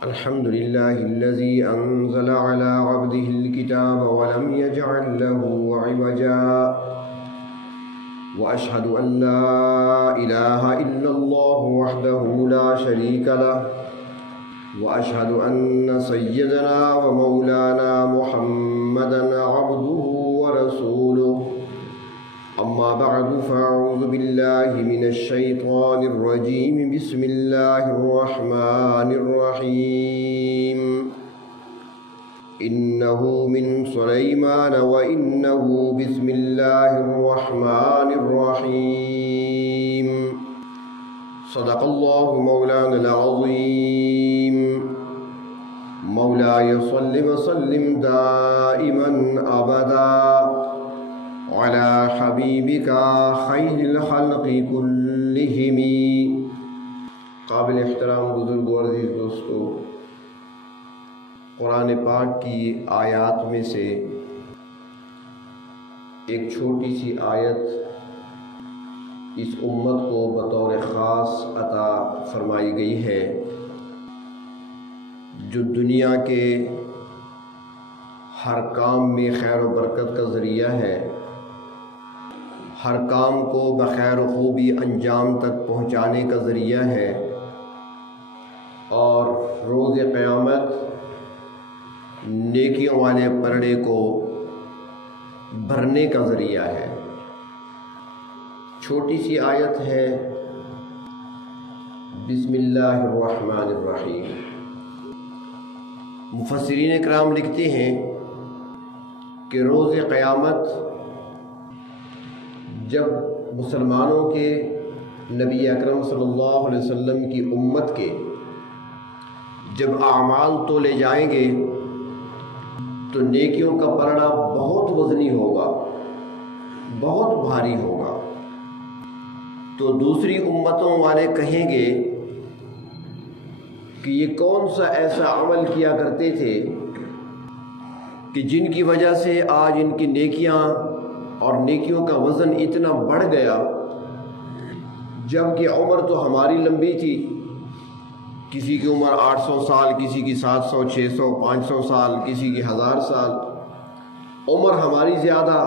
الحمد لله الذي أنزل على عبده الكتاب ولم يجعل له عوجا وأشهد أن لا إله إلا الله وحده لا شريك له وأشهد أن سيدنا ومولانا محمدا عبده ورسوله أما بعد فأعوذ بالله من الشيطان الرجيم بسم الله الرحمن الرحيم إنه من سليمان وإنه بسم الله الرحمن الرحيم صدق الله مولانا العظيم مولاي صل وسلم دائما أبدا على حبیبک خیر الخلق کلہم۔ قابل احترام بزرگوں اور عزیز دوستو، قرآن پاک کی آیات میں سے ایک چھوٹی سی آیت اس امت کو بطور خاص عطا فرمائی گئی ہے، جو دنیا کے ہر کام میں خیر و برکت کا ذریعہ ہے، ہر کام کو بخیر و خوبی انجام تک پہنچانے کا ذریعہ ہے، اور روز قیامت نیکیوں والے پرڑے کو بھرنے کا ذریعہ ہے۔ چھوٹی سی آیت ہے، بسم اللہ الرحمن الرحیم۔ مفسرین اکرام لکھتے ہیں کہ روز قیامت جب مسلمانوں کے نبی اکرم صلی اللہ علیہ وسلم کی امت کے جب اعمال تولے جائیں گے تو نیکیوں کا پلڑا بہت وزنی ہوگا، بہت بھاری ہوگا۔ تو دوسری امتوں والے کہیں گے کہ یہ کون سا ایسا عمل کیا کرتے تھے کہ جن کی وجہ سے آج ان کی نیکیاں اور نیکیوں کا وزن اتنا بڑھ گیا، جبکہ عمر تو ہماری لمبی تھی، کسی کی عمر 800 سال، کسی کی 700 600 500 سال، کسی کی 1000 سال، عمر ہماری زیادہ،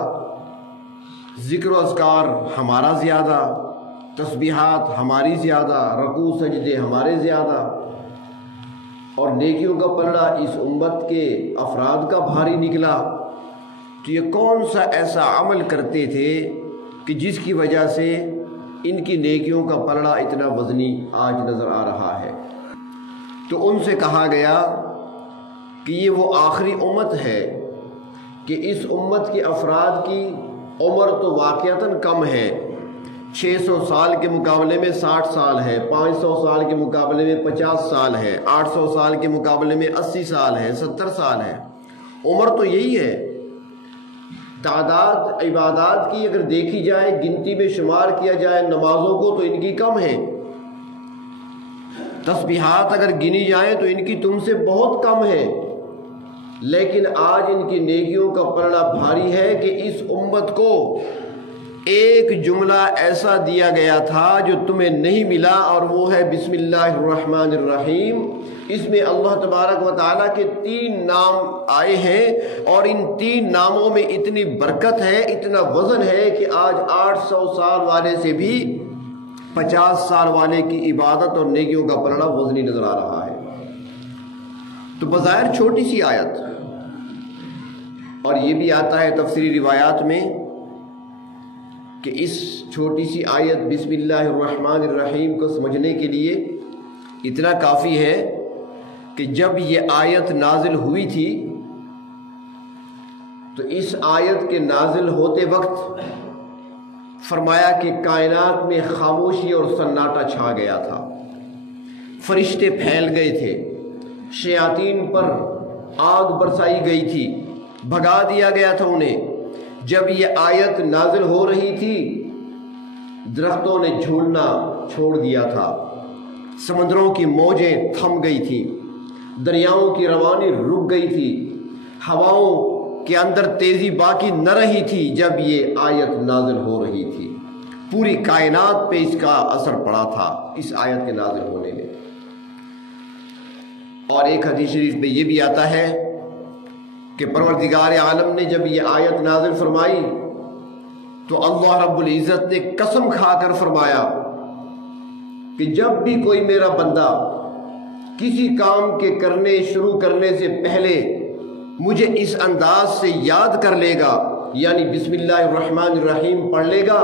ذکر و اذکار ہمارا زیادہ، تسبیحات ہماری زیادہ، رکوع سجدے ہمارے زیادہ، اور نیکیوں کا پلڑا اس امت کے افراد کا بھاری نکلا۔ تو یہ کون سا ایسا عمل کرتے تھے کہ جس کی وجہ سے ان کی نیکیوں کا پلڑا اتنا وزنی آج نظر آ رہا ہے؟ تو ان سے کہا گیا کہ یہ وہ آخری امت ہے کہ اس امت کے افراد کی عمر تو واقعتاً کم ہے، 600 سال کے مقابلے میں 60 سال ہے، 500 سال کے مقابلے میں 50 سال ہے، 800 سال کے مقابلے میں 80 سال ہے، 70 سال ہے۔ عمر تو یہی ہے۔ تعداد عبادات کی اگر دیکھی جائے، گنتی میں شمار کیا جائے نمازوں کو، تو ان کی کم ہے۔ تسبیحات اگر گنی جائیں تو ان کی تم سے بہت کم ہے، لیکن آج ان کی نیکیوں کا پلڑا بھاری ہے کہ اس امت کو ایک جملہ ایسا دیا گیا تھا جو تمہیں نہیں ملا، اور وہ ہے بسم اللہ الرحمن الرحیم۔ اس میں اللہ تبارک و تعالیٰ کے 3 نام آئے ہیں، اور ان 3 ناموں میں اتنی برکت ہے، اتنا وزن ہے کہ آج 800 سال والے سے بھی 50 سال والے کی عبادت اور نیکیوں کا پلڑا وزنی نظر آ رہا ہے۔ تو بظاہر چھوٹی سی آیت، اور یہ بھی آتا ہے تفسیری روایات میں کہ اس چھوٹی سی آیت بسم اللہ الرحمن الرحیم کو سمجھنے کے لیے اتنا کافی ہے کہ جب یہ آیت نازل ہوئی تھی تو اس آیت کے نازل ہوتے وقت فرمایا کہ کائنات میں خاموشی اور سناٹا چھا گیا تھا، فرشتے پھیل گئے تھے، شیاطین پر آگ برسائی گئی تھی، بھگا دیا گیا تھا انہیں۔ جب یہ آیت نازل ہو رہی تھی، درختوں نے جھولنا چھوڑ دیا تھا، سمندروں کی موجیں تھم گئی تھیں، دریاؤں کی روانی رک گئی تھی، ہواؤں کے اندر تیزی باقی نہ رہی تھی جب یہ آیت نازل ہو رہی تھی۔ پوری کائنات پہ اس کا اثر پڑا تھا اس آیت کے نازل ہونے میں۔ اور ایک حدیث شریف میں یہ بھی آتا ہے کہ پروردگار عالم نے جب یہ آیت نازل فرمائی تو اللہ رب العزت نے قسم کھا کر فرمایا کہ جب بھی کوئی میرا بندہ کسی کام کے شروع کرنے سے پہلے مجھے اس انداز سے یاد کر لے گا، یعنی بسم اللہ الرحمن الرحیم پڑھ لے گا،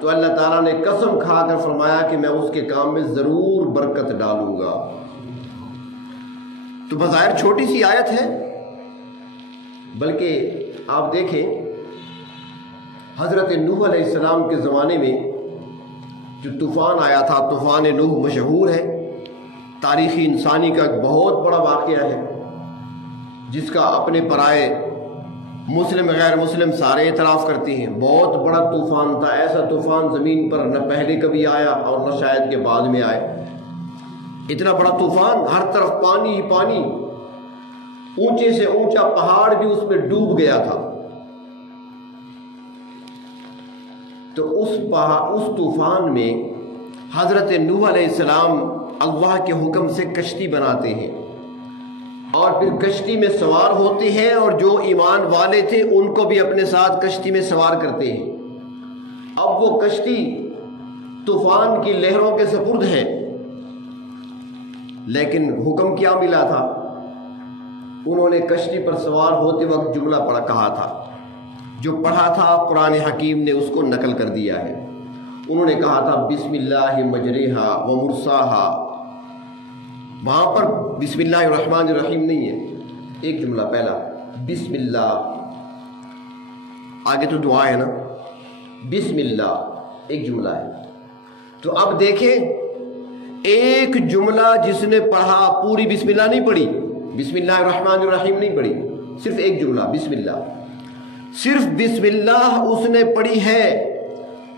تو اللہ تعالیٰ نے قسم کھا کر فرمایا کہ میں اس کے کام میں ضرور برکت ڈالوں گا۔ تو بظاہر چھوٹی سی آیت ہے، بلکہ آپ دیکھیں حضرت نوح علیہ السلام کے زمانے میں جو طوفان آیا تھا، طوفان نوح مشہور ہے، تاریخی انسانی کا ایک بہت بڑا واقعہ ہے، جس کا اپنے پرائے مسلم غیر مسلم سارے اعتراف کرتے ہیں۔ بہت بڑا طوفان تھا، ایسا طوفان زمین پر نہ پہلے کبھی آیا اور نہ شاید کے بعد میں آئے۔ اتنا بڑا طوفان، ہر طرف پانی ہی پانی، اونچے سے اونچا پہاڑ بھی اس میں ڈوب گیا تھا۔ تو اس طوفان میں حضرت نوح علیہ السلام اللہ کے حکم سے کشتی بناتے ہیں اور پھر کشتی میں سوار ہوتے ہیں، اور جو ایمان والے تھے ان کو بھی اپنے ساتھ کشتی میں سوار کرتے ہیں۔ اب وہ کشتی طوفان کی لہروں کے سپرد ہے، لیکن حکم کیا ملا تھا؟ انہوں نے کشتی پر سوار ہوتے وقت جملہ کہا تھا، جو پڑھا تھا قرآن حکیم نے اس کو نقل کر دیا ہے۔ انہوں نے کہا تھا بسم اللہ مجریہا و مرساہا، وہاں پر بسم اللہ الرحمن الرحیم نہیں ہے، ایک جملہ پہلا بسم اللہ، آگے تو دعا ہے نا، بسم اللہ ایک جملہ ہے۔ تو اب دیکھیں ایک جملہ جس نے پڑھا، پوری بسم اللہ نہیں پڑھی، بسم اللہ الرحمن الرحیم نہیں پڑھی، صرف ایک جملہ بسم اللہ، صرف بسم اللہ اس نے پڑھی ہے،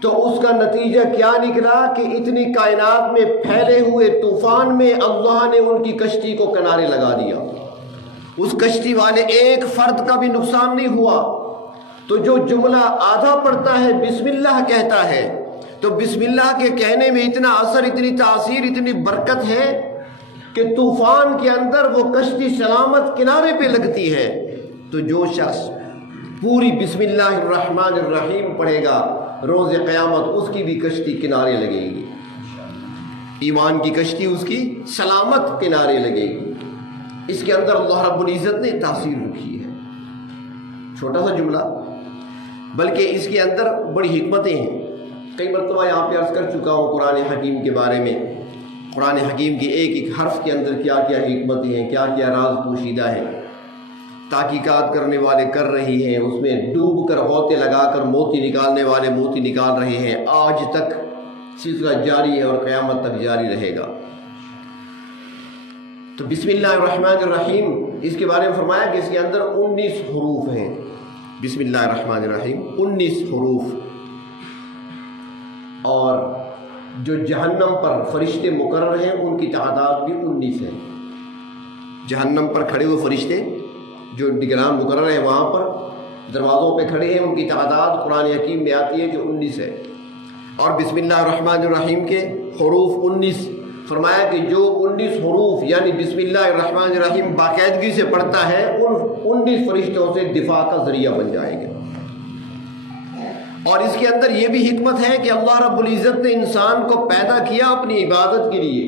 تو اس کا نتیجہ کیا نکلا کہ اتنی کائنات میں پھیلے ہوئے طوفان میں اللہ نے ان کی کشتی کو کنارے لگا دیا۔ اس کشتی والے ایک فرد کا بھی نقصان نہیں ہوا۔ تو جو جملہ آدھا پڑھتا ہے بسم اللہ کہتا ہے، تو بسم اللہ کے کہنے میں اتنا اثر، اتنی تاثیر، اتنی برکت ہے کہ طوفان کے اندر وہ کشتی سلامت کنارے پہ لگتی ہے۔ تو جو شخص پوری بسم اللہ الرحمن الرحیم پڑھے گا، روز قیامت اس کی بھی کشتی کنارے لگے گی، ایمان کی کشتی اس کی سلامت کنارے لگے گی۔ اس کے اندر اللہ رب العزت نے تاثیر رکھی ہے، چھوٹا سا جملہ، بلکہ اس کے اندر بڑی حکمتیں ہیں۔ کئی مرتبہ یہاں پہ عرض کر چکا ہوں قرآن حکیم کے بارے میں، قرآن حکیم کے ایک ایک حرف کے اندر کیا کیا حکمتیں ہیں، کیا کیا راز پوشیدہ ہیں، تحقیقات کرنے والے کر رہی ہیں، اس میں ڈوب کر غوطے لگا کر موتی نکالنے والے موتی نکال رہے ہیں، آج تک سلسلہ جاری ہے اور قیامت تک جاری رہے گا۔ تو بسم اللہ الرحمن الرحیم، اس کے بارے میں فرمایا کہ اس کے اندر 19 حروف ہیں۔ بسم اللہ الرحمن الرحیم 19 حروف، اور جو جہنم پر فرشتے مقرر ہیں ان کی تعداد بھی 19 ہے۔ جہنم پر کھڑے ہوئے فرشتے جو نگران مقرر ہیں، وہاں پر دروازوں پہ کھڑے ہیں، ان کی تعداد قرآن حکیم میں آتی ہے کہ 19 ہے۔ اور بسم اللہ الرحمن الرحیم کے حروف 19، فرمایا کہ جو 19 حروف یعنی بسم اللہ الرحمن الرحیم باقاعدگی سے پڑھتا ہے، ان 19 فرشتوں سے دفاع کا ذریعہ بن جائے گا۔ اور اس کے اندر یہ بھی حکمت ہے کہ اللہ رب العزت نے انسان کو پیدا کیا اپنی عبادت کے لیے،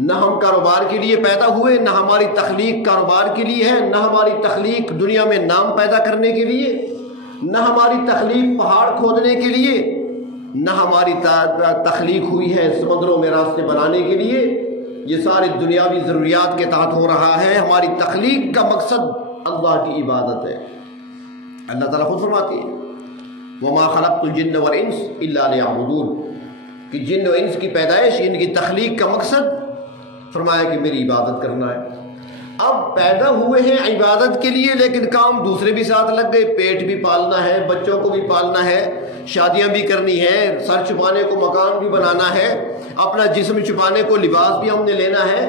نہ ہم کاروبار کے لیے پیدا ہوئے، نہ ہماری تخلیق کاروبار کے لیے ہے، نہ ہماری تخلیق دنیا میں نام پیدا کرنے کے لیے، نہ ہماری تخلیق پہاڑ کھودنے کے لیے، نہ ہماری تخلیق ہوئی ہے سمندروں میں راستے بنانے کے لیے۔ یہ ساری دنیاوی ضروریات کے تحت ہو رہا ہے۔ ہماری تخلیق کا مقصد اللہ کی عبادت ہے۔ اللہ تعالیٰ خود فرماتی ہے وَمَا خَلَقْتُ الْجِنَّ وَالْإِنسَ إِلَّا لِيَعْبُدُونَ، کہ جن و انس کی پیدائش، ان کی تخلیق کا مقصد فرمایا کہ میری عبادت کرنا ہے۔ اب پیدا ہوئے ہیں عبادت کے لیے، لیکن کام دوسرے بھی ساتھ لگ گئے، پیٹ بھی پالنا ہے، بچوں کو بھی پالنا ہے، شادیاں بھی کرنی ہے، سر چھپانے کو مکان بھی بنانا ہے، اپنا جسم چھپانے کو لباس بھی ہم نے لینا ہے،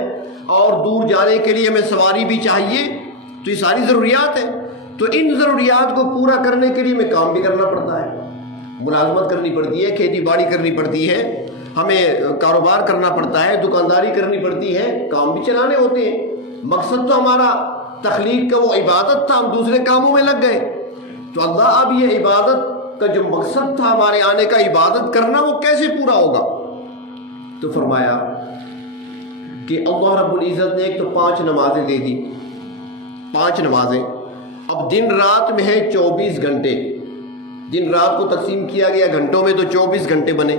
اور دور جانے کے لیے ہمیں سواری بھی چاہیے۔ تو یہ ساری ضروریات ہیں۔ تو ان ضروریات کو پورا کرنے کے لیے ہمیں کام بھی کرنا پڑتا ہے، ملازمت کرنی پڑتی ہے، کھیتی باڑی کرنی پڑتی ہے، ہمیں کاروبار کرنا پڑتا ہے، دکانداری کرنی پڑتی ہے، کام بھی چلانے ہوتے ہیں۔ مقصد تو ہمارا تخلیق کا وہ عبادت تھا، ہم دوسرے کاموں میں لگ گئے، تو اللہ اب یہ عبادت کا جو مقصد تھا ہمارے آنے کا، عبادت کرنا، وہ کیسے پورا ہوگا؟ تو فرمایا کہ اللہ رب العزت نے ایک تو 5 نمازیں دے دی، 5 نمازیں، اب دن رات میں ہے 24 گھنٹے، دن رات کو تقسیم کیا گیا گھنٹوں میں تو 24 گھنٹے بنے،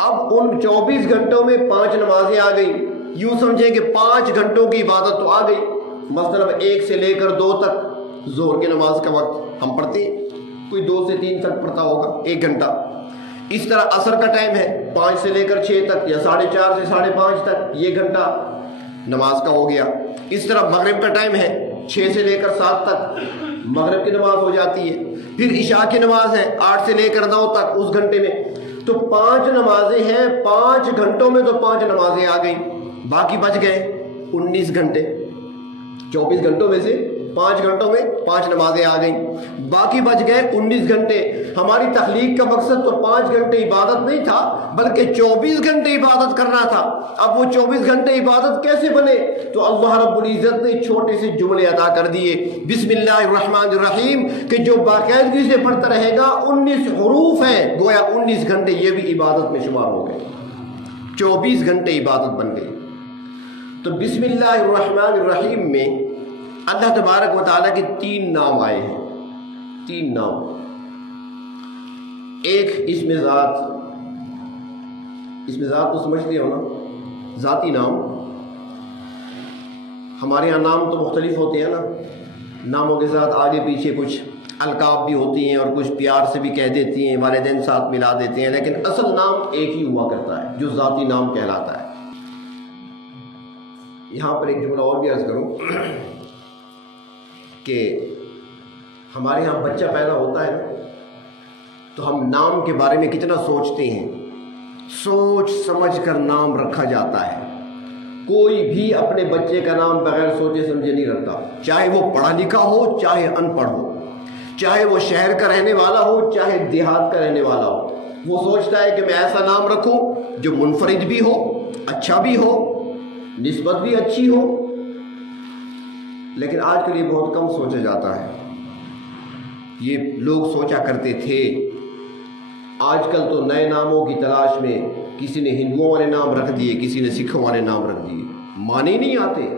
اب ان 24 گھنٹوں میں 5 نمازیں آ گئی، یوں سمجھیں کہ 5 گھنٹوں کی عبادت تو آ گئی، مثلا 1 سے لے کر 2 تک ظہر کی نماز کا وقت ہم پڑھتے ہیں، کوئی 2 سے 3 تک پڑھتا ہوگا 1 گھنٹہ، اس طرح عصر کا ٹائم ہے 5 سے لے کر 6 تک، یا 4:30 سے 5:30 تک، یہ گھنٹہ نماز کا ہو گیا، اس طرح مغرب کا ٹائم ہے 6 سے لے کر 7 تک، مغرب کی نماز ہو جاتی ہے، پھر عشاء کی نماز ہے 8 سے لے کر 9 تک، اس گھنٹے میں، تو 5 نمازیں ہیں، 5 گھنٹوں میں تو 5 نمازیں آ گئی، باقی بچ گئے 19 گھنٹے، 24 گھنٹوں میں سے 5 گھنٹوں میں 5 نمازیں آ گئیں، باقی بچ گئے 19 گھنٹے۔ ہماری تخلیق کا مقصد تو 5 گھنٹے عبادت نہیں تھا بلکہ 24 گھنٹے عبادت کرنا تھا، اب وہ 24 گھنٹے عبادت کیسے بنے؟ تو اللہ رب العزت نے چھوٹے سے جملے ادا کر دیے، بسم اللہ الرحمن الرحیم، کہ جو باقاعدگی سے پڑھتا رہے گا، 19 حروف ہیں، گویا 19 گھنٹے یہ بھی عبادت میں شمار ہو گئے، 24 گھنٹے عبادت بن گئی۔ تو بسم اللہ الرحمن الرحیم میں اللہ تبارک و تعالیٰ کے 3 نام آئے ہیں، 3 نام، ایک اسم ذات، اسم ذات تو سمجھتے ہو نا، ذاتی نام، ہمارے یہاں نام تو مختلف ہوتے ہیں نا، ناموں کے ساتھ آگے پیچھے کچھ القاب بھی ہوتی ہیں اور کچھ پیار سے بھی کہہ دیتی ہیں، والدین ساتھ ملا دیتے ہیں، لیکن اصل نام ایک ہی ہوا کرتا ہے جو ذاتی نام کہلاتا ہے۔ یہاں پر ایک جملہ اور بھی عرض کروں کہ ہمارے ہاں بچہ پیدا ہوتا ہے نا، تو ہم نام کے بارے میں کتنا سوچتے ہیں، سوچ سمجھ کر نام رکھا جاتا ہے، کوئی بھی اپنے بچے کا نام بغیر سوچے سمجھے نہیں رکھتا، چاہے وہ پڑھا لکھا ہو چاہے ان پڑھ ہو، چاہے وہ شہر کا رہنے والا ہو چاہے دیہات کا رہنے والا ہو، وہ سوچتا ہے کہ میں ایسا نام رکھوں جو منفرد بھی ہو، اچھا بھی ہو، نسبت بھی اچھی ہو، لیکن آج کل یہ بہت کم سوچا جاتا ہے، یہ لوگ سوچا کرتے تھے، آج کل تو نئے ناموں کی تلاش میں کسی نے ہندوؤں والے نام رکھ دیے، کسی نے سکھوں والے نام رکھ دیے، معنی نہیں آتے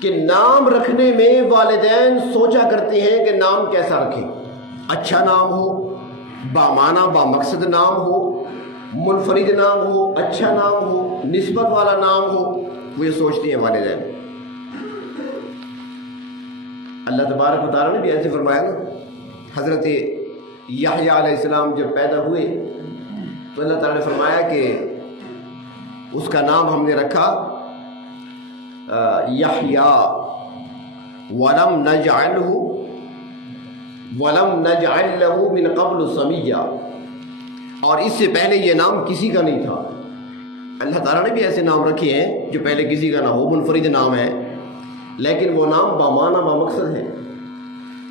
کہ نام رکھنے میں والدین سوچا کرتے ہیں کہ نام کیسا رکھیں، اچھا نام ہو، بامعنی بامقصد نام ہو، منفرد نام ہو، اچھا نام ہو، نسبت والا نام ہو، وہ یہ سوچتے ہیں والدین۔ اللہ تبارک و تعالیٰ نے بھی ایسے فرمایا نا، حضرت یحییٰ علیہ السلام جب پیدا ہوئے تو اللہ تعالیٰ نے فرمایا کہ اس کا نام ہم نے رکھا یحییٰ ولم نجعل له من قبل سمیہ، اور اس سے پہلے یہ نام کسی کا نہیں تھا۔ اللہ تعالیٰ نے بھی ایسے نام رکھے ہیں جو پہلے کسی کا نہ ہو، منفرد نام ہے، لیکن وہ نام بامعنی بامقصد ہے۔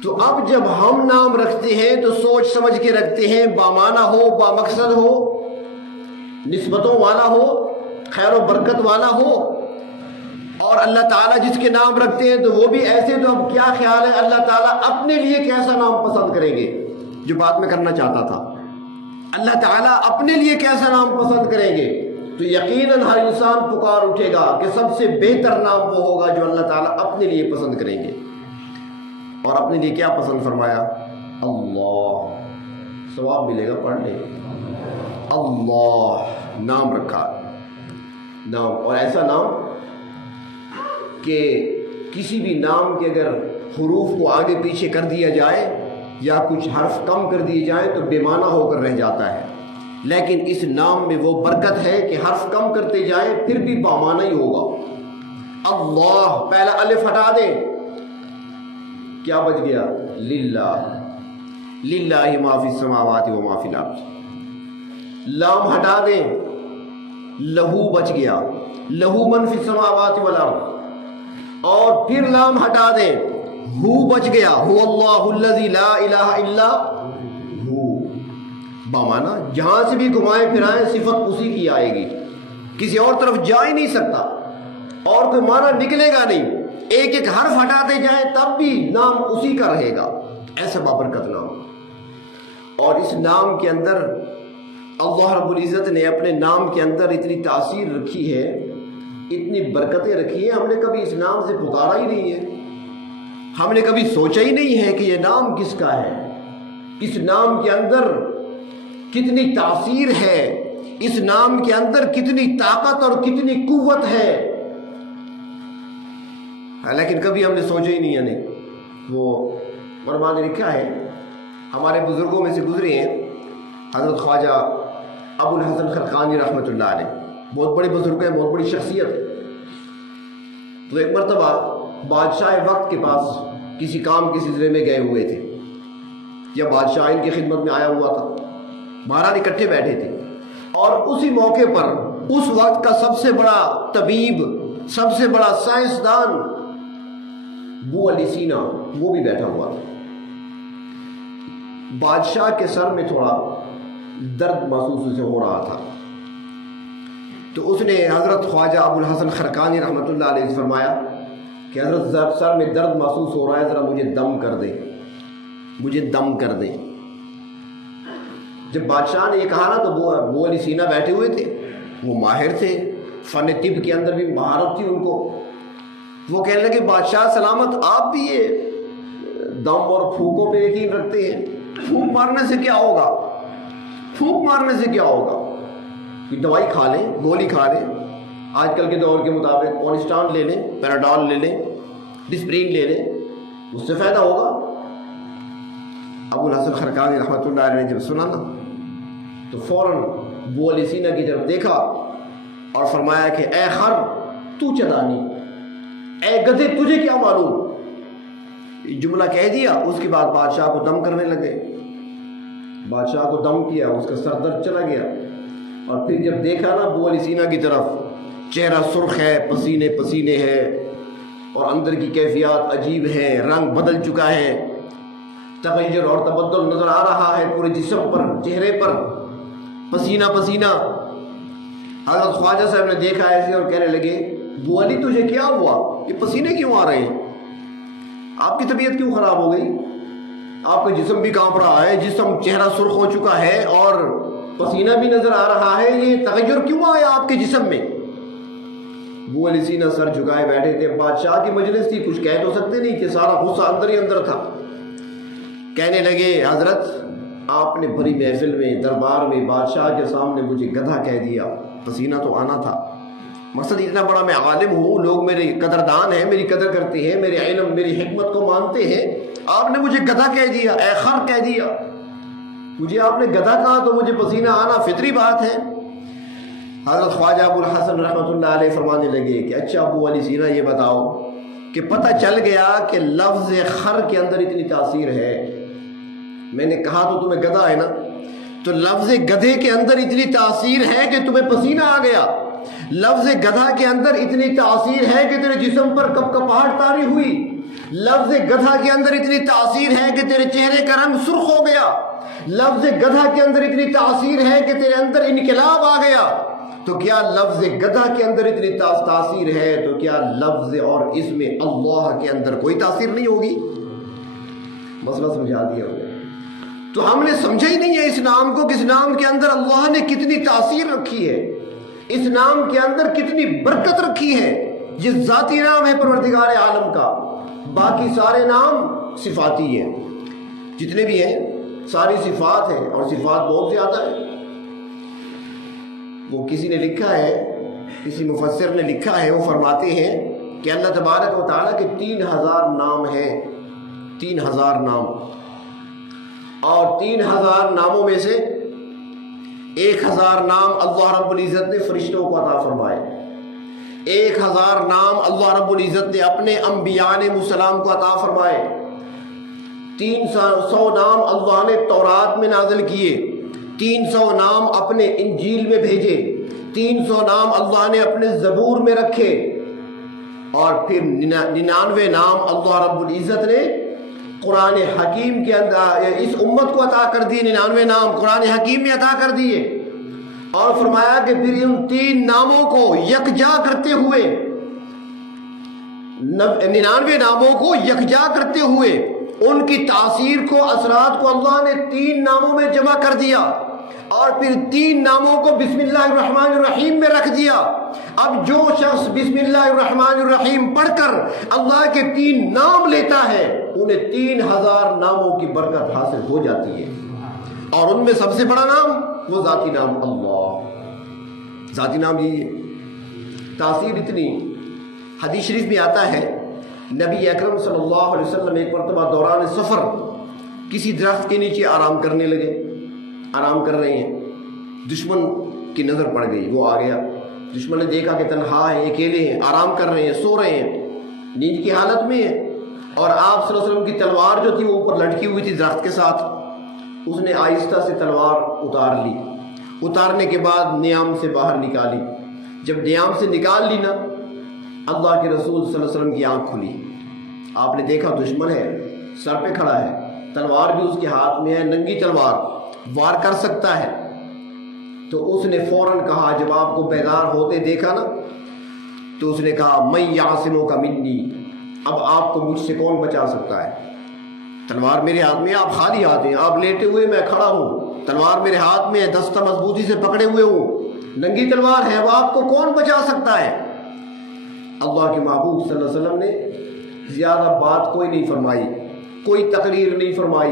تو اب جب ہم نام رکھتے ہیں تو سوچ سمجھ کے رکھتے ہیں، بامعنی ہو، بامقصد ہو، نسبتوں والا ہو، خیر و برکت والا ہو، اور اللہ تعالیٰ جس کے نام رکھتے ہیں تو وہ بھی ایسے، تو اب کیا خیال ہے اللہ تعالیٰ اپنے لیے کیسا نام پسند کریں گے، جو بات میں کرنا چاہتا تھا، اللہ تعالیٰ اپنے لیے کیسا نام پسند کریں گے، تو یقیناً ہر انسان پکار اٹھے گا کہ سب سے بہتر نام وہ ہوگا جو اللہ تعالیٰ اپنے لیے پسند کریں گے۔ اور اپنے لیے کیا پسند فرمایا؟ اللہ، ثواب ملے گا، پڑھ لیں، اللہ نام رکھا، نام، اور ایسا نام کہ کسی بھی نام کے اگر حروف کو آگے پیچھے کر دیا جائے یا کچھ حرف کم کر دیے جائیں تو بے معنی ہو کر رہ جاتا ہے، لیکن اس نام میں وہ برکت ہے کہ حرف کم کرتے جائیں پھر بھی بامعنی ہی ہوگا۔ اللہ، پہلا الف ہٹا دیں، کیا بچ گیا؟ للہ، للہ ما فی السماوات و ما فی الارض۔ لام ہٹا دیں، لہو بچ گیا، لہو من فی السماوات والارض، اور پھر لام ہٹا دیں، ہو بچ گیا، هو اللہ الذی لا الہ الا ہو، بامعنی، جہاں سے بھی گھمائیں پھرائیں صفت اسی کی آئے گی، کسی اور طرف جا ہی نہیں سکتا۔ اور کوئی معنی نکلے گا نہیں، ایک ایک حرف ہٹاتے جائیں تب بھی نام اسی کا رہے گا، ایسا بابرکت نام۔ اور اس نام کے اندر اللہ رب العزت نے اپنے نام کے اندر اتنی تاثیر رکھی ہے، اتنی برکتیں رکھی ہیں، ہم نے کبھی اس نام سے پکارا ہی نہیں ہے، ہم نے کبھی سوچا ہی نہیں ہے کہ یہ نام کس کا ہے۔ اس نام کے اندر کتنی تاثیر ہے، اس نام کے اندر کتنی طاقت اور کتنی قوت ہے، لیکن کبھی ہم نے سوچا ہی نہیں ہے نہیں۔ وہ علماء نے لکھا ہے، ہمارے بزرگوں میں سے گزرے ہیں حضرت خواجہ ابو الحسن خرقانی رحمۃ اللہ علیہ، بہت بڑے بزرگ ہیں، بہت بڑی شخصیت ہے۔ تو ایک مرتبہ بادشاہ وقت کے پاس کسی کام کے سلسلے میں گئے ہوئے تھے، یا بادشاہ ان کی خدمت میں آیا ہوا تھا، مہاراج اکٹھے بیٹھے تھے، اور اسی موقع پر اس وقت کا سب سے بڑا طبیب، سب سے بڑا سائنسدان ابو علی سینا وہ بھی بیٹھا ہوا تھا۔ بادشاہ کے سر میں تھوڑا درد محسوس اسے ہو رہا تھا، تو اس نے حضرت خواجہ ابو الحسن خرقانی رحمۃ اللہ علیہ سے فرمایا کہ حضرت سر میں درد محسوس ہو رہا ہے، ذرا مجھے دم کر دیں، مجھے دم کر دیں۔ جب بادشاہ نے یہ کہا نا تو ابو علی سینا بیٹھے ہوئے تھے، وہ ماہر تھے، فن طب کے اندر بھی مہارت تھی ان کو۔ وہ کہنے لگے بادشاہ سلامت، آپ بھی یہ دم اور پھونکوں پہ یقین رکھتے ہیں؟ پھونک مارنے سے کیا ہوگا؟ پھونک مارنے سے کیا ہوگا؟ کہ دوائی کھا لیں، گولی کھا لیں، آج کل کے دور کے مطابق کونسٹان لے لیں، پیراڈول لے لیں، ڈسپرین لے لیں، اس سے فائدہ ہوگا۔ ابو الحسن خرقانی رحمۃ اللہ علیہ نے جب سنا نا تو فوراً ابو علی سینا کی طرف دیکھا اور فرمایا کہ اے خر تو چدانی، اے گدھے تجھے کیا معلوم؟ یہ جملہ کہہ دیا، اس کے بعد بادشاہ کو دم کرنے لگے، بادشاہ کو دم کیا، اس کا سر درد چلا گیا، اور پھر جب دیکھا نا ابو علی سینا کی طرف، چہرہ سرخ ہے، پسینے پسینے ہے، اور اندر کی کیفیات عجیب ہے، رنگ بدل چکا ہے، تغیر اور تبدل نظر آ رہا ہے پورے جسم پر، چہرے پر، پسینہ پسینہ۔ حضرت خواجہ صاحب نے دیکھا ایسے اور کہنے لگے ابو علی تجھے کیا ہوا؟ یہ پسینے کیوں آ رہے ہیں؟ آپ کی طبیعت کیوں خراب ہو گئی؟ آپ کا جسم بھی کانپ رہا ہے، جسم چہرہ سرخ ہو چکا ہے اور پسینہ بھی نظر آ رہا ہے، یہ تغیر کیوں آیا آپ کے جسم میں؟ ابو علی سینا سر جھکائے بیٹھے تھے، بادشاہ کی مجلس تھی، کچھ کہہ تو سکتے نہیں کہ سارا غصہ اندر ہی اندر تھا۔ کہنے لگے حضرت آپ نے بڑی محفل میں، دربار میں، بادشاہ کے سامنے مجھے گدھا کہہ دیا، پسینہ تو آنا تھا، مقصد اتنا بڑا میں عالم ہوں، لوگ میرے قدردان ہیں، میری قدر کرتے ہیں، میرے علم میری حکمت کو مانتے ہیں، آپ نے مجھے گدھا کہہ دیا، اے خر کہہ دیا، مجھے آپ نے گدھا کہا تو مجھے پسینہ آنا فطری بات ہے۔ حضرت خواجہ ابو الحسن رحمۃ اللہ علیہ فرمانے لگے کہ اچھا ابو علی سینا یہ بتاؤ کہ پتہ چل گیا کہ لفظ خر کے اندر اتنی تاثیر ہے، میں نے کہا تو تمہیں گدھا ہے نا، تو لفظ گدھے کے اندر اتنی تاثیر ہے کہ تمہیں پسینہ آ گیا، لفظ گدھا کے اندر اتنی تاثیر ہے کہ تیرے جسم پر کپ کپاہٹ طاری ہوئی، لفظ گدھا کے اندر اتنی تاثیر ہے کہ تیرے چہرے کا رنگ سرخ ہو گیا، لفظ گدھا کے اندر اتنی تاثیر ہے کہ تیرے اندر انقلاب آ گیا، تو کیا لفظ گدھا کے اندر اتنی تاثیر ہے تو کیا لفظ اور اس میں اللہ کے اندر کوئی تاثیر نہیں ہوگی؟ مسئلہ سمجھا دیا ہوگا۔ تو ہم نے سمجھا ہی نہیں ہے اس نام کو، کس نام کے اندر اللہ نے کتنی تاثیر رکھی ہے، اس نام کے اندر کتنی برکت رکھی ہے۔ یہ ذاتی نام ہے پروردگار عالم کا، باقی سارے نام صفاتی ہیں، جتنے بھی ہیں ساری صفات ہیں، اور صفات بہت زیادہ ہیں۔ وہ کسی نے لکھا ہے، کسی مفسر نے لکھا ہے، وہ فرماتے ہیں کہ اللہ تبارک و تعالیٰ کے 3000 نام ہیں، 3000 نام، اور 3000 ناموں میں سے 1000 نام اللہ رب العزت نے فرشتوں کو عطا فرمائے، 1000 نام اللہ رب العزت نے اپنے انبیاء علیہ السلام کو عطا فرمائے، 300 نام اللہ نے تورات میں نازل کیے، 300 نام اپنے انجیل میں بھیجے، 300 نام اللہ نے اپنے زبور میں رکھے، اور پھر 99 نام اللہ رب العزت نے قرآن حکیم کے اندر اس امت کو عطا کر دیے، 99 نام قرآن حکیم میں عطا کر دیے، اور فرمایا کہ پھر ان 3 ناموں کو یکجا کرتے ہوئے 99 ناموں کو یکجا کرتے ہوئے ان کی تاثیر کو، اثرات کو اللہ نے 3 ناموں میں جمع کر دیا اور پھر 3 ناموں کو بسم اللہ الرحمن الرحیم میں رکھ دیا۔ اب جو شخص بسم اللہ الرحمن الرحیم پڑھ کر اللہ کے 3 نام لیتا ہے انہیں 3000 ناموں کی برکت حاصل ہو جاتی ہے، اور ان میں سب سے بڑا نام وہ ذاتی نام اللہ، ذاتی نام یہی ہے۔ تاثیر اتنی، حدیث شریف میں آتا ہے نبی اکرم صلی اللہ علیہ وسلم ایک مرتبہ دوران سفر کسی درخت کے نیچے آرام کرنے لگے، آرام کر رہے ہیں، دشمن کی نظر پڑ گئی، وہ آ گیا، دشمن نے دیکھا کہ تنہا ہیں، اکیلے ہیں، آرام کر رہے ہیں، سو رہے ہیں، نیند کی حالت میں ہیں، اور آپ صلی اللہ علیہ وسلم کی تلوار جو تھی وہ اوپر لٹکی ہوئی تھی درخت کے ساتھ، اس نے آہستہ سے تلوار اتار لی، اتارنے کے بعد نیام سے باہر نکالی، جب نیام سے نکال لی نا، اللہ کے رسول صلی اللہ علیہ وسلم کی آنکھ کھلی، آپ نے دیکھا دشمن ہے، سر پہ کھڑا ہے، تلوار بھی اس کے ہاتھ میں ہے، ننگی تلوار، وار کر سکتا ہے، تو اس نے فوراً کہا، جب آپ کو بیدار ہوتے دیکھا نا تو اس نے کہا من یعصمک منی، اب آپ کو مجھ سے کون بچا سکتا ہے، تلوار میرے ہاتھ میں، آپ خالی ہاتھ ہیں، آپ لیٹے ہوئے، میں کھڑا ہوں، تلوار میرے ہاتھ میں ہے، دستہ مضبوطی سے پکڑے ہوئے ہوں، ننگی تلوار ہے، اب آپ کو کون بچا سکتا ہے۔ اللہ کے محبوب صلی اللہ علیہ وسلم نے زیادہ بات کوئی نہیں فرمائی، کوئی تقریر نہیں فرمائی،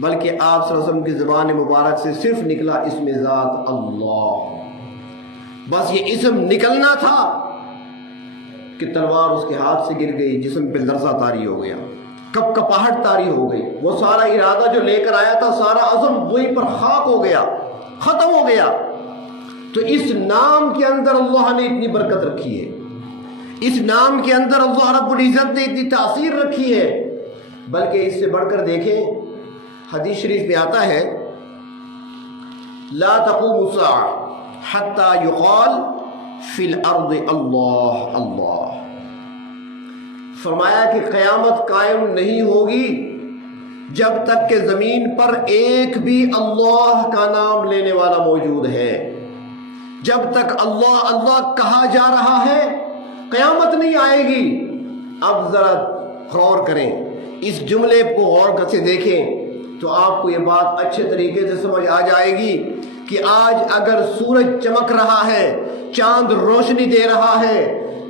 بلکہ آپ صلی اللہ علیہ وسلم کی زبان مبارک سے صرف نکلا اسم ذات اللہ، بس یہ اسم نکلنا تھا کہ تلوار اس کے ہاتھ سے گر گئی، جسم پہ لرزہ طاری ہو گیا، کپ کپاہٹ طاری ہو گئی، وہ سارا ارادہ جو لے کر آیا تھا، سارا عزم وہیں پر خاک ہو گیا، ختم ہو گیا۔ تو اس نام کے اندر اللہ نے اتنی برکت رکھی ہے، اس نام کے اندر اللہ رب العزت نے اتنی تاثیر رکھی ہے، بلکہ اس سے بڑھ کر دیکھیں، حدیث شریف میں آتا ہے لا تقوم الساعة حتى يقال في الارض اللہ اللہ، فرمایا کہ قیامت قائم نہیں ہوگی جب تک کہ زمین پر ایک بھی اللہ کا نام لینے والا موجود ہے، جب تک اللہ اللہ کہا جا رہا ہے قیامت نہیں آئے گی۔ اب ذرا غور کریں، اس جملے کو غور سے دیکھیں تو آپ کو یہ بات اچھے طریقے سے سمجھ آ جائے گی کہ آج اگر سورج چمک رہا ہے، چاند روشنی دے رہا ہے،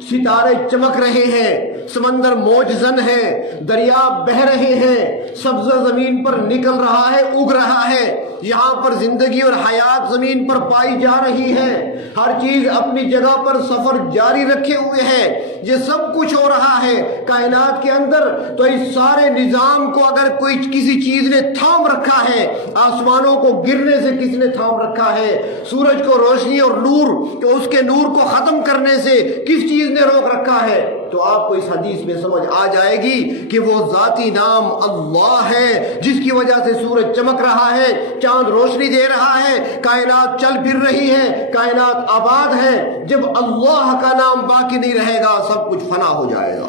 ستارے چمک رہے ہیں، سمندر موج زن ہے، دریا بہہ رہے ہیں، سبزہ زمین پر نکل رہا ہے، اگ رہا ہے، یہاں پر زندگی اور حیات زمین پر پائی جا رہی ہے، ہر چیز اپنی جگہ پر سفر جاری رکھے ہوئے ہے، یہ سب کچھ ہو رہا ہے کائنات کے اندر، تو اس سارے نظام کو اگر کوئی کسی چیز نے تھام رکھا ہے، آسمانوں کو گرنے سے کس نے تھام رکھا ہے، سورج کو روشنی اور نور کہ اس کے نور کو ختم کرنے سے کس چیز نے روک رکھا ہے، تو آپ کو اس حدیث میں سمجھ آ جائے گی کہ وہ ذاتی نام اللہ ہے، جس کی وجہ سے سورج چمک رہا ہے، چاند روشنی دے رہا ہے، کائنات چل پھر رہی ہے، کائنات آباد ہے۔ جب اللہ کا نام باقی نہیں رہے گا سب کچھ فنا ہو جائے گا۔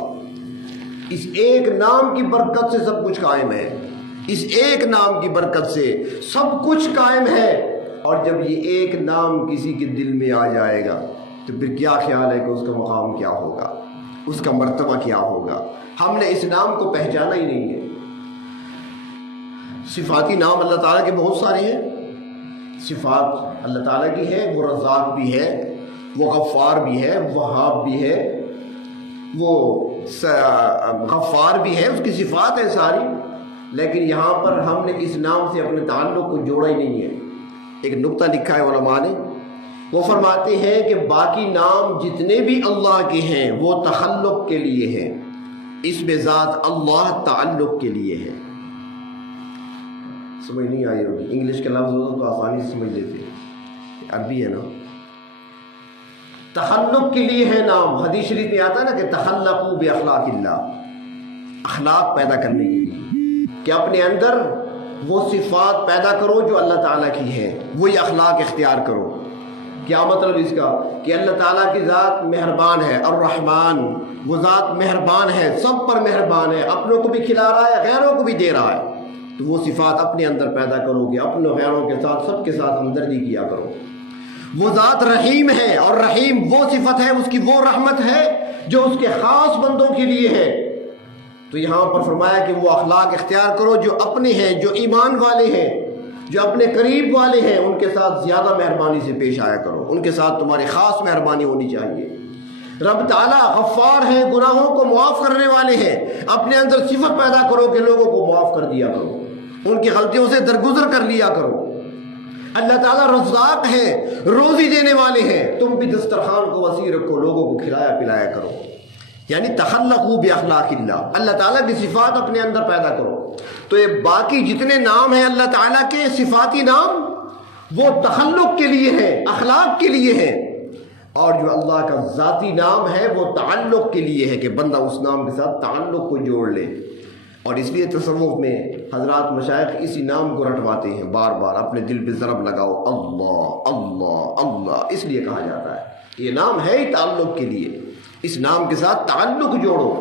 اس ایک نام کی برکت سے سب کچھ قائم ہے، اس ایک نام کی برکت سے سب کچھ قائم ہے، اور جب یہ ایک نام کسی کے دل میں آ جائے گا تو پھر کیا خیال ہے کہ اس کا مقام کیا ہوگا، اس کا مرتبہ کیا ہوگا۔ ہم نے اس نام کو پہچانا ہی نہیں ہے۔ صفاتی نام اللہ تعالیٰ کے بہت سارے ہیں، صفات اللہ تعالیٰ کی ہے، وہ رزاق بھی ہے، وہ غفار بھی ہے، وہاب بھی ہے، وہ غفار بھی ہے، اس کی صفات ہے ساری، لیکن یہاں پر ہم نے اس نام سے اپنے تعلق کو جوڑا ہی نہیں ہے۔ ایک نقطہ لکھا ہے علماء نے، وہ فرماتے ہیں کہ باقی نام جتنے بھی اللہ کے ہیں وہ تخلق کے لیے ہیں، اس میں ذات اللہ تعلق کے لیے ہے۔ سمجھ نہیں آئی ہوگی، انگلش کا لفظ ہوتا تو آسانی سے سمجھ لیتے، عربی ہے نا۔ تخلق کے لیے ہے نام، حدیث شریف میں آتا ہے نا کہ تخلقوا باخلاق اللہ، اخلاق پیدا کرنے کے لیے کہ اپنے اندر وہ صفات پیدا کرو جو اللہ تعالیٰ کی ہے، وہی اخلاق اختیار کرو۔ کیا مطلب اس کا کہ اللہ تعالیٰ کی ذات مہربان ہے، الرحمن، وہ ذات مہربان ہے، سب پر مہربان ہے، اپنوں کو بھی کھلا رہا ہے، غیروں کو بھی دے رہا ہے، تو وہ صفات اپنے اندر پیدا کرو گے، اپنے غیروں کے ساتھ سب کے ساتھ ہمدردی کیا کرو۔ وہ ذات رحیم ہے، اور رحیم وہ صفت ہے، اس کی وہ رحمت ہے جو اس کے خاص بندوں کے لیے ہے۔ تو یہاں پر فرمایا کہ وہ اخلاق اختیار کرو جو اپنے ہیں، جو ایمان والے ہیں، جو اپنے قریب والے ہیں، ان کے ساتھ زیادہ مہربانی سے پیش آیا کرو، ان کے ساتھ تمہاری خاص مہربانی ہونی چاہیے۔ رب تعالیٰ غفار ہیں، گناہوں کو معاف کرنے والے ہیں، اپنے اندر صفت پیدا کرو کہ لوگوں کو معاف کر دیا کرو، ان کی غلطیوں سے درگزر کر لیا کرو۔ اللہ تعالیٰ رزاق ہے، روزی دینے والے ہیں، تم بھی دسترخوان کو وسیع رکھو، لوگوں کو کھلایا پلایا کرو، یعنی تخلقوا باخلاق اللہ، اللہ تعالیٰ کی صفات اپنے اندر پیدا کرو۔ تو یہ باقی جتنے نام ہیں اللہ تعالیٰ کے صفاتی نام، وہ تخلق کے لیے ہیں، اخلاق کے لیے ہیں، اور جو اللہ کا ذاتی نام ہے وہ تعلق کے لیے ہے کہ بندہ اس نام کے ساتھ تعلق کو جوڑ لے۔ اور اس لیے تصوف میں حضرات مشائخ اسی نام کو رٹواتے ہیں، بار بار اپنے دل پہ ضرب لگاؤ، اللہ اللہ اللہ، اس لیے کہا جاتا ہے یہ نام ہے ہی تعلق کے لیے، اس نام کے ساتھ تعلق جوڑو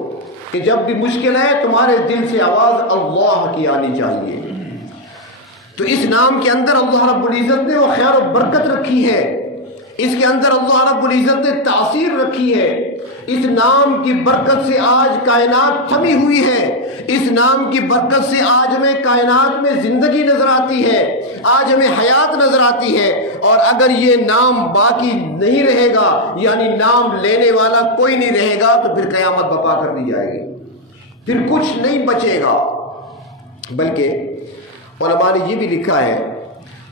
کہ جب بھی مشکل ہے تمہارے دل سے آواز اللہ کی آنی چاہیے۔ تو اس نام کے اندر اللہ رب العزت نے وہ خیر و برکت رکھی ہے، اس کے اندر اللہ رب العزت نے تاثیر رکھی ہے، اس نام کی برکت سے آج کائنات تھمی ہوئی ہے، اس نام کی برکت سے آج ہمیں کائنات میں زندگی نظر آتی ہے، آج ہمیں حیات نظر آتی ہے۔ اور اگر یہ نام باقی نہیں رہے گا، یعنی نام لینے والا کوئی نہیں رہے گا، تو پھر قیامت برپا کر دی جائے گی، پھر کچھ نہیں بچے گا۔ بلکہ علماء نے یہ بھی لکھا ہے،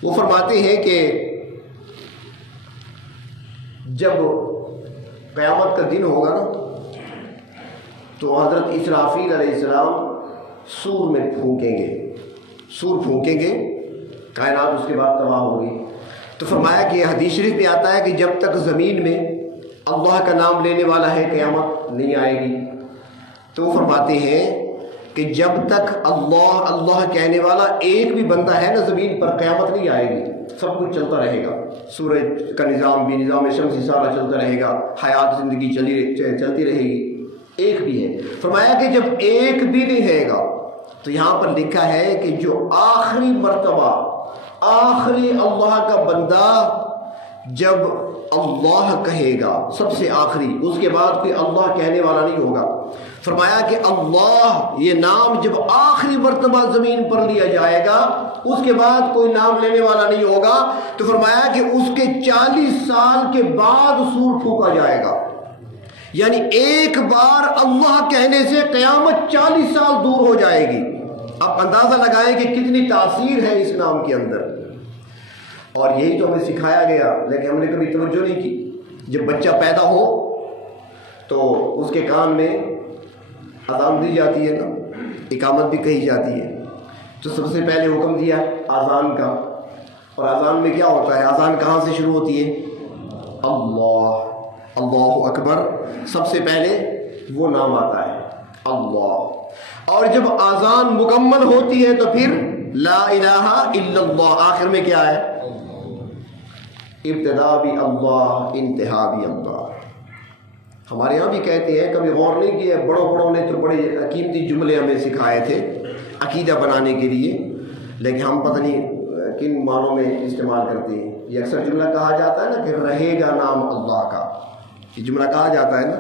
وہ فرماتے ہیں کہ جب قیامت کا دن ہوگا نا، تو حضرت اسرافیل علیہ السلام سور میں پھونکیں گے، سور پھونکیں گے، کائنات اس کے بعد تباہ ہوگی۔ تو فرمایا کہ حدیث شریف میں آتا ہے کہ جب تک زمین میں اللہ کا نام لینے والا ہے قیامت نہیں آئے گی۔ تو وہ فرماتے ہیں کہ جب تک اللہ اللہ کہنے والا ایک بھی بندہ ہے نا زمین پر، قیامت نہیں آئے گی، سب کچھ چلتا رہے گا، سورج کا نظام بھی، نظام شمسی سارا چلتا رہے گا، حیات زندگی چلتی رہے گی، ایک بھی ہے۔ فرمایا کہ جب ایک بھی نہیں رہے گا، تو یہاں پر لکھا ہے کہ جو آخری مرتبہ آخری اللہ کا بندہ جب اللہ کہے گا، سب سے آخری، اس کے بعد کوئی اللہ کہنے والا نہیں ہوگا۔ فرمایا کہ اللہ یہ نام جب آخری مرتبہ زمین پر لیا جائے گا، اس کے بعد کوئی نام لینے والا نہیں ہوگا۔ تو فرمایا کہ اس کے 40 سال کے بعد سور پھونکا جائے گا، یعنی ایک بار اللہ کہنے سے قیامت 40 سال دور ہو جائے گی۔ آپ اندازہ لگائیں کہ کتنی تاثیر ہے اس نام کے اندر۔ اور یہی تو ہمیں سکھایا گیا، لیکن ہم نے کبھی توجہ نہیں کی۔ جب بچہ پیدا ہو تو اس کے کان میں اذان دی جاتی ہے نا، اقامت بھی کہی جاتی ہے، تو سب سے پہلے حکم دیا اذان کا۔ اور اذان میں کیا ہوتا ہے؟ اذان کہاں سے شروع ہوتی ہے؟ اللہ، اللہ اکبر، سب سے پہلے وہ نام آتا ہے اللہ۔ اور جب اذان مکمل ہوتی ہے تو پھر لا الہ الا اللہ، آخر میں کیا ہے؟ ابتدا بھی اللہ، انتہا بھی اللہ۔ ہمارے یہاں بھی کہتے ہیں، کبھی غور نہیں کیا، بڑوں نے تو بڑے قیمتی جملے ہمیں سکھائے تھے عقیدہ بنانے کے لیے، لیکن ہم پتہ نہیں کن معنوں میں استعمال کرتے ہیں۔ یہ اکثر جملہ کہا جاتا ہے نا کہ رہے گا نام اللہ کا، یہ جملہ کہا جاتا ہے نا،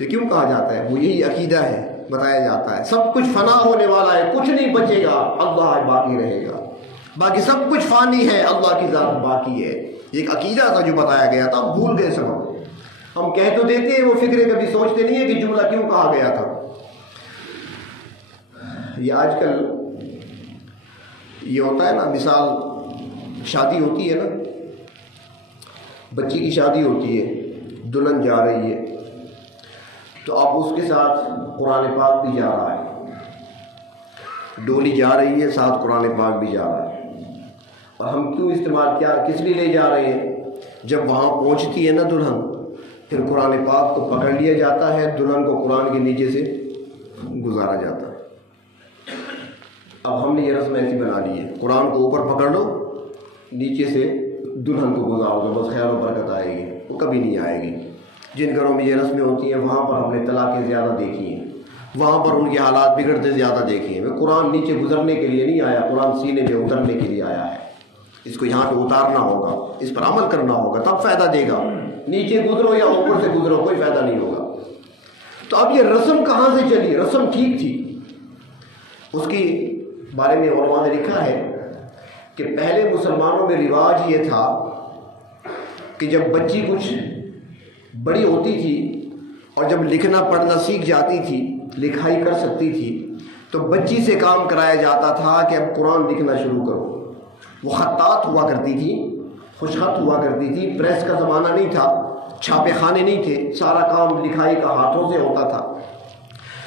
یہ کیوں کہا جاتا ہے؟ وہ یہی عقیدہ ہے، بتایا جاتا ہے سب کچھ فنا ہونے والا ہے، کچھ نہیں بچے گا، اللہ باقی رہے گا، باقی سب کچھ فانی ہے، اللہ کی ذات باقی ہے۔ ایک عقیدہ تھا جو بتایا گیا تھا، بھول گئے سب۔ ہم کہہ تو دیتے ہیں، وہ فکرے کبھی سوچتے نہیں ہے کہ جملہ کیوں کہا گیا تھا۔ یہ آج کل یہ ہوتا ہے نا، مثال شادی ہوتی ہے نا، بچی کی شادی ہوتی ہے، دلہن جا رہی ہے، تو اب اس کے ساتھ قرآن پاک بھی جا رہا ہے، ڈولی جا رہی ہے، ساتھ قرآن پاک بھی جا رہا ہے۔ اور ہم کیوں استعمال کیا، کس لیے لے جا رہے ہیں؟ جب وہاں پہنچتی ہے نا دلہن، پھر قرآن پاک کو پکڑ لیا جاتا ہے، دلہن کو قرآن کے نیچے سے گزارا جاتا ہے۔ اب ہم نے یہ رسم ایسی بنا لی ہے، قرآن کو اوپر پکڑ لو، نیچے سے دلہن کو گزارو تو بس خیر و برکت آئے گی، وہ کبھی نہیں آئے گی۔ جن گھروں میں یہ رسمیں ہوتی ہیں وہاں پر ہم نے طلاقیں زیادہ دیکھی ہیں، وہاں پر ان کے حالات بگڑتے زیادہ دیکھے ہیں۔ قرآن نیچے گزرنے کے لیے نہیں آیا، قرآن سینے میں اترنے کے لیے آیا ہے۔ اس کو یہاں پہ اتارنا ہوگا، اس پر عمل کرنا ہوگا، تب فائدہ دے گا۔ نیچے گزرو یا اوپر سے گزرو، کوئی فائدہ نہیں ہوگا۔ تو اب یہ رسم کہاں سے چلی؟ رسم ٹھیک تھی، اس کے بارے میں علماء نے لکھا ہے کہ پہلے مسلمانوں میں رواج یہ تھا کہ جب بچی کچھ بڑی ہوتی تھی اور جب لکھنا پڑھنا سیکھ جاتی تھی، لکھائی کر سکتی تھی، تو بچی سے کام کرایا جاتا تھا کہ اب قرآن لکھنا شروع کرو۔ وہ خطاط ہوا کرتی تھی، خوش خط ہوا کرتی تھی، پریس کا زمانہ نہیں تھا، چھاپے خانے نہیں تھے، سارا کام لکھائی کا ہاتھوں سے ہوتا تھا۔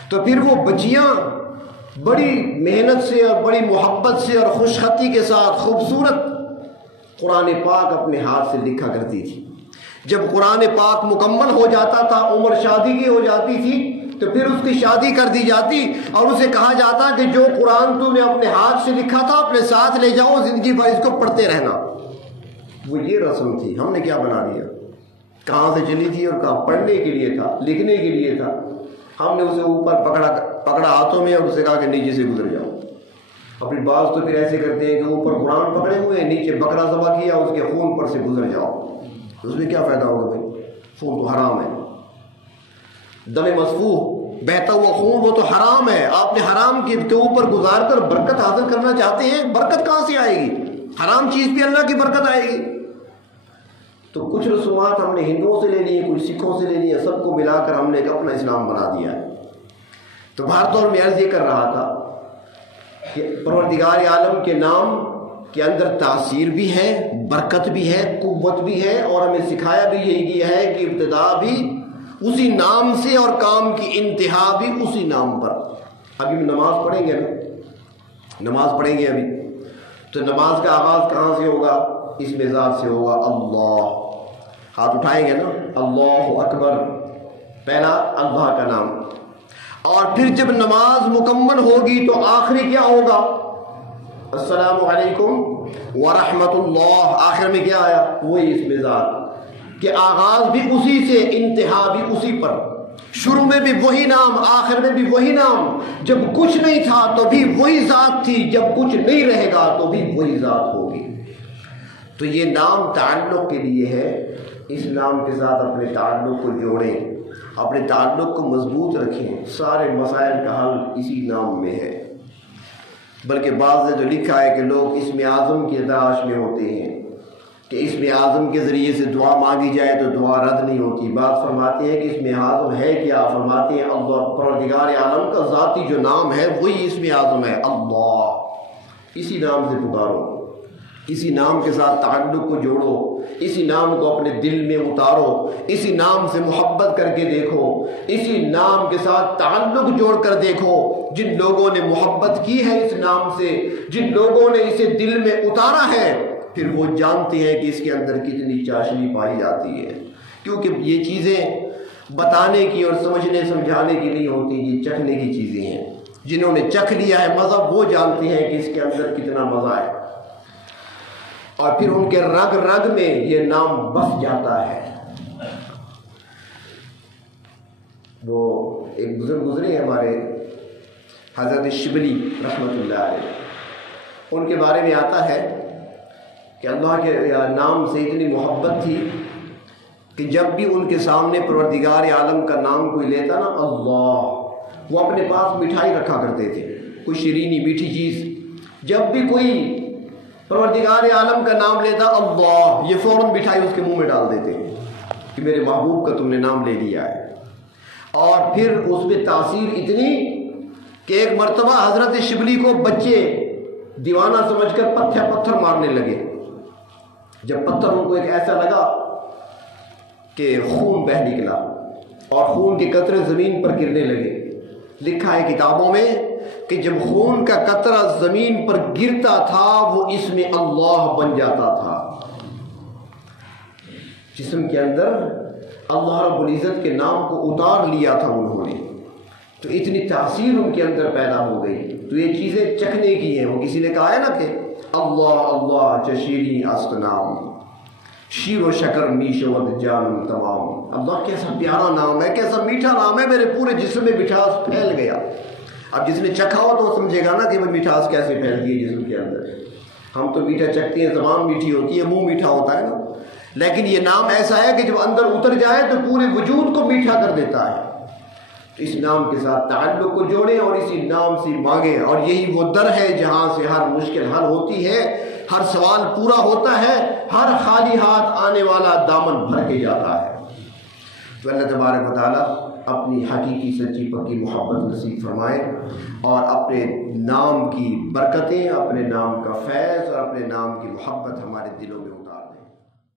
تو پھر وہ بچیاں بڑی محنت سے اور بڑی محبت سے اور خوش خطی کے ساتھ خوبصورت قرآن پاک اپنے ہاتھ سے لکھا کرتی تھی۔ جب قرآن پاک مکمل ہو جاتا تھا، عمر شادی کی ہو جاتی تھی، تو پھر اس کی شادی کر دی جاتی اور اسے کہا جاتا کہ جو قرآن تو نے اپنے ہاتھ سے لکھا تھا اپنے ساتھ لے جاؤ، زندگی بھر اس کو پڑھتے رہنا۔ وہ یہ رسم تھی، ہم نے کیا بنا دیا؟ کہاں سے چلی تھی؟ اور کہاں؟ پڑھنے کے لیے تھا، لکھنے کے لیے تھا۔ ہم نے اسے اوپر پکڑا ہاتھوں میں اور اسے کہا کہ نیچے سے گزر جاؤ۔ اپنی بعض تو پھر ایسے کرتے ہیں کہ اوپر قرآن پکڑے ہوئے، نیچے بکرا ذبح کیا، اس کے خون پر سے گزر جاؤ۔ اس میں کیا فائدہ ہوگا بھائی؟ خون تو حرام ہے، دم مسفوح، بہتا ہوا خون وہ تو حرام ہے۔ آپ نے حرام کے اوپر گزار کر برکت حاصل کرنا چاہتے ہیں، برکت کہاں سے آئے گی؟ حرام چیز پہ اللہ کی برکت آئے گی؟ تو کچھ رسومات ہم نے ہندوؤں سے لے لی ہیں، کچھ سکھوں سے لے لی ہیں، سب کو ملا کر ہم نے ایک اپنا اسلام بنا دیا ہے۔ تو بہر طور میں عرض یہ کر رہا تھا کہ پروردگار عالم کے نام کے اندر تاثیر بھی ہے، برکت بھی ہے، قوت بھی ہے، اور ہمیں سکھایا بھی یہی گیا ہے کہ ابتدا بھی اسی نام سے اور کام کی انتہا بھی اسی نام پر۔ ابھی ہم نماز پڑھیں گے نا، نماز پڑھیں گے ابھی، تو نماز کا آغاز کہاں سے ہوگا؟ اس میں ذات سے ہوگا، اللہ۔ ہاتھ اٹھائیں گے نا، اللہ اکبر، پہلا اللہ کا نام۔ اور پھر جب نماز مکمل ہوگی تو آخری کیا ہوگا؟ السلام علیکم ورحمۃ اللہ۔ آخر میں کیا آیا؟ وہی اس میں ذات، کہ آغاز بھی اسی سے، انتہا بھی اسی پر، شروع میں بھی وہی نام، آخر میں بھی وہی نام۔ جب کچھ نہیں تھا تو بھی وہی ذات تھی، جب کچھ نہیں رہے گا تو بھی وہی ذات ہوگی۔ تو یہ نام تعلق کے لیے ہے، اس نام کے ساتھ اپنے تعلق کو جوڑیں، اپنے تعلق کو مضبوط رکھیں، سارے مسائل کا حل اسی نام میں ہے۔ بلکہ بعض نے تو لکھا ہے کہ لوگ اسم اعظم کی تلاش میں ہوتے ہیں کہ اسم اعظم کے ذریعے سے دعا مانگی جائے تو دعا رد نہیں ہوتی۔ بعض فرماتے ہیں کہ اسم اعظم ہے کیا؟ فرماتے ہیں اللہ، پروردگار عالم کا ذاتی جو نام ہے وہی اسم اعظم ہے، اللہ۔ اسی نام سے پکارو، اسی نام کے ساتھ تعلق کو جوڑو، اسی نام کو اپنے دل میں اتارو، اسی نام سے محبت کر کے دیکھو، اسی نام کے ساتھ تعلق جوڑ کر دیکھو۔ جن لوگوں نے محبت کی ہے اس نام سے، جن لوگوں نے اسے دل میں اتارا ہے، پھر وہ جانتے ہیں کہ اس کے اندر کتنی چاشنی پائی جاتی ہے، کیونکہ یہ چیزیں بتانے کی اور سمجھنے سمجھانے کی نہیں ہوتی، یہ چکھنے کی چیزیں ہیں۔ جنہوں نے چکھ لیا ہے مزہ، وہ جانتے ہیں کہ اس کے اندر کتنا مزہ ہے، اور پھر ان کے رگ رگ میں یہ نام بس جاتا ہے۔ وہ ایک بزرگ گزرے ہمارے، حضرت شبلی رحمۃ اللہ علیہ، ان کے بارے میں آتا ہے کہ اللہ کے نام سے اتنی محبت تھی کہ جب بھی ان کے سامنے پروردگار عالم کا نام کوئی لیتا نا، اللہ، وہ اپنے پاس مٹھائی رکھا کرتے تھے، کوئی شیرینی میٹھی چیز، جب بھی کوئی پروردگار عالم کا نام لیتا اللہ، یہ فوراً مٹھائی اس کے منہ میں ڈال دیتے ہیں کہ میرے محبوب کا تم نے نام لے لیا ہے۔ اور پھر اس میں تاثیر اتنی کہ ایک مرتبہ حضرت شبلی کو بچے دیوانہ سمجھ کر پتھر مارنے لگے۔ جب پتھر ان کو ایک ایسا لگا کہ خون بہہ نکلا اور خون کے قطرے زمین پر گرنے لگے۔ لکھا ہے کتابوں میں کہ جب خون کا قطرہ زمین پر گرتا تھا وہ اسم اللہ بن جاتا تھا، جسم کے اندر اللہ رب العزت کے نام کو اتار لیا تھا انہوں نے، تو اتنی تاثیر ان کے اندر پیدا ہو گئی۔ تو یہ چیزیں چکھنے کی ہیں۔ وہ کسی نے کہا ہے نا کہ اللہ اللہ چشیری است نام، شیر و شکر میشود جان تمام۔ اللہ کیسا پیارا نام ہے، کیسا میٹھا نام ہے، میرے پورے جسم میں مٹھاس پھیل گیا۔ اب جس نے چکھا ہو تو وہ سمجھے گا نا کہ وہ مٹھاس کیسے پھیلتی ہے جسم کے اندر۔ ہم تو میٹھا چکھتے ہیں، زبان میٹھی ہوتی ہے، منہ میٹھا ہوتا ہے نا، لیکن یہ نام ایسا ہے کہ جب اندر اتر جائے تو پورے وجود کو میٹھا کر دیتا ہے۔ اس نام کے ساتھ تعلق کو جوڑیں اور اسی نام سے مانگیں، اور یہی وہ در ہے جہاں سے ہر مشکل حل ہوتی ہے، ہر سوال پورا ہوتا ہے، ہر خالی ہاتھ آنے والا دامن بھر کے جاتا ہے۔ تو اللہ تبارک و تعالیٰ اپنی حقیقی سچی پکی محبت نصیب فرمائے، اور اپنے نام کی برکتیں، اپنے نام کا فیض اور اپنے نام کی محبت ہمارے دلوں میں